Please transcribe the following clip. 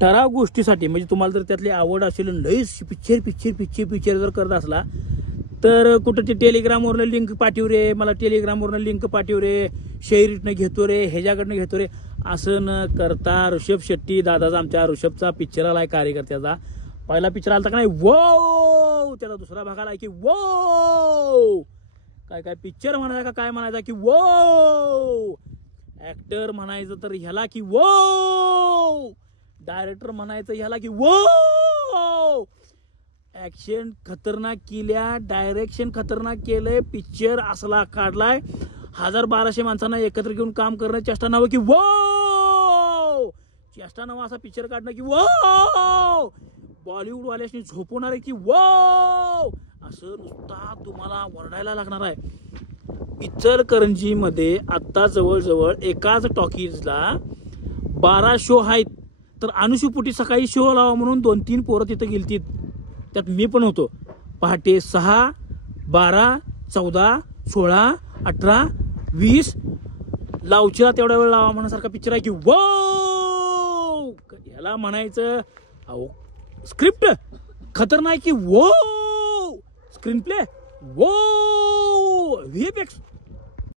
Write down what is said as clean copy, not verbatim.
ठराव गोष्टीसाठी म्हणजे तुम्हाला जर त्यातली आवड असेल लईच पिक्चर जर करत असला तर कुठं ते टेलिग्रामवरनं लिंक पाठव रे, मला टेलिग्रामवरनं लिंक पाठव रे, शेअरीतनं घेतो रे, ह्याच्याकडनं घेतो रे, असं न करता ऋषभ शेट्टी दादाचा आमच्या ऋषभचा पिक्चर आलाय कार्यकर्त्याचा. पहिला पिक्चर आला का नाही वो, त्याचा दुसरा भाग आलाय की वो, काय पिक्चर म्हणायचा का काय म्हणायचा की वो, ऍक्टर म्हणायचं तर ह्याला की वो, डायरेक्टर म्हणायचं ह्याला की वो. ऍक्शन खतरनाक केल्या, डायरेक्शन खतरनाक केलंय, पिक्चर असला काढलाय, 1200 माणसांना एकत्र घेऊन काम करणं चेष्टा नवं की वो, चेष्टा नवं असा पिक्चर काढणं की वो, बॉलिवूड वाल्याशी झोपवणार आहे की वो, असं नुसता तुम्हाला वरडायला लागणार आहे. इचलकरंजीमध्ये आता जवळजवळ एकाच टॉकीजला 12 शो आहेत. तर अनुषुपुटी सकाळी शो लावा म्हणून 2-3 पोरं तिथं गेलती, त्यात मी पण होतो. पहाटे 6, 12, 14, 16, 18, 20 लावचीला तेवढ्या वेळ लावा म्हणण्यासारखा पिक्चर आहे की वो. याला म्हणायचं अहो स्क्रिप्ट खतरनाक की वो, स्क्रीन प्ले वो, व्हीएफएक्स